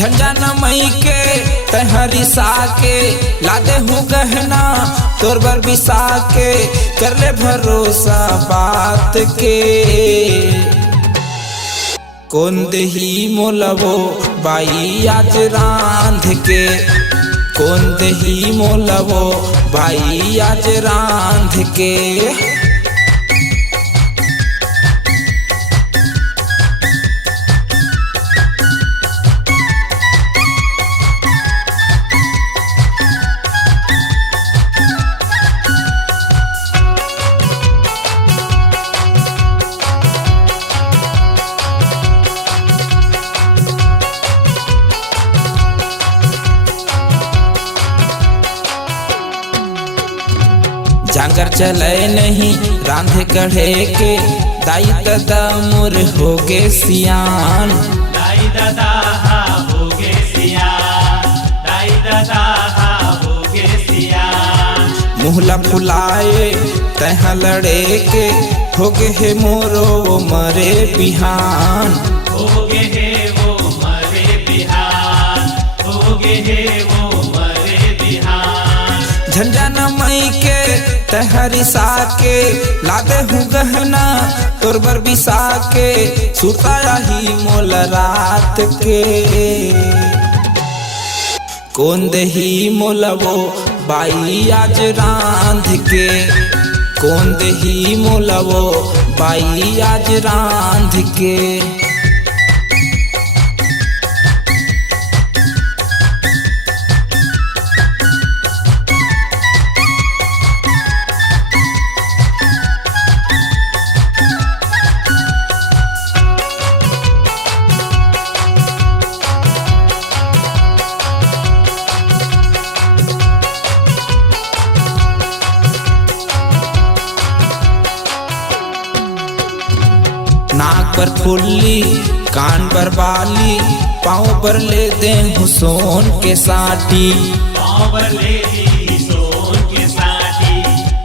झंझा न मई के तहरी साके लादे हूँ गहना तोर बर बिसा के कर ले भरोसा बात के। कौन दही मोलवो बाई आज रांध के, कौन दही मोलवो बाई आज रांध के। जांगर चले नहीं रांधे गढ़े के दाई दादा मोर हो गे सियान। दाई दादा हो गे सियान, दाई दादा हो गे सियान। मुहला फुलाए तह लड़े के हो गे हे मोरो वो मरे बिहान। हो गे हे वो मरे बिहान, हो गे हे वो मरे बिहान। झंझा न मई के तहरी साके लादे हूँ गहना तोर बर बिसा के सुताया ही मोल रात के। कौन दही मोलवो बाई आज रांध के, कौन दही मोलवो बाई आज रांध के। नाक पर फुल्ली कान पर बाली पाँव पर ले दे हुसोन के साटी। पाँव पर ले दी सोन के साटी,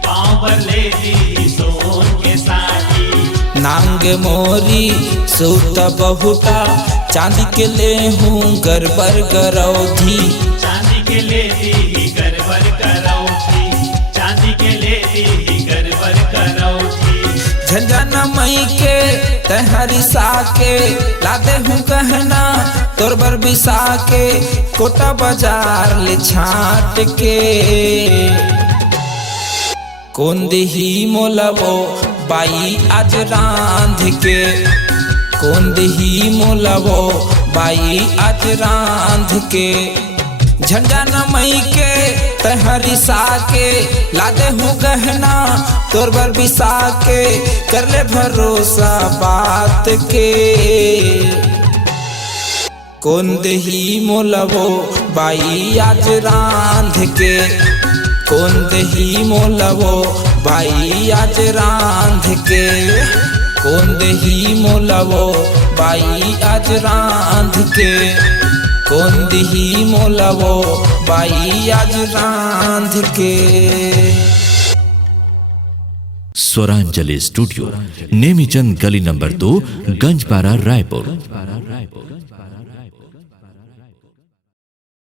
पाँव पर ले दी सोन के साटी। नांग मोरी सूत बहुटा चांदी के ले हूँ गरबर गरौधी। चांदी के ले दी गरबर करौठी, चांदी के ले दी गरबर करौठी। झंझा न मई के तहरी साके लादे हूँ गहना तोर बर बिसा के कोटा बाजार ले छाट के। कौन दही मोलवो बाई आज रांध के, कौन दही मोलवो बाई आज रांध के। झंझा न मई के तहरी साके लादे हूँ गहना तोर बर बिसा के कर ले भरोसा बात के। कौन दही मोलवो बाई आज रांध के, कौन दही मोलवो बाई आज रांध के। कौन दही मोलवो बाई आज रांध के, कौन दही मोलवो बाई आज रांध के। स्वरांजलि स्टूडियो नेमीचंद गली नंबर 2 गंजपारा रायपुर।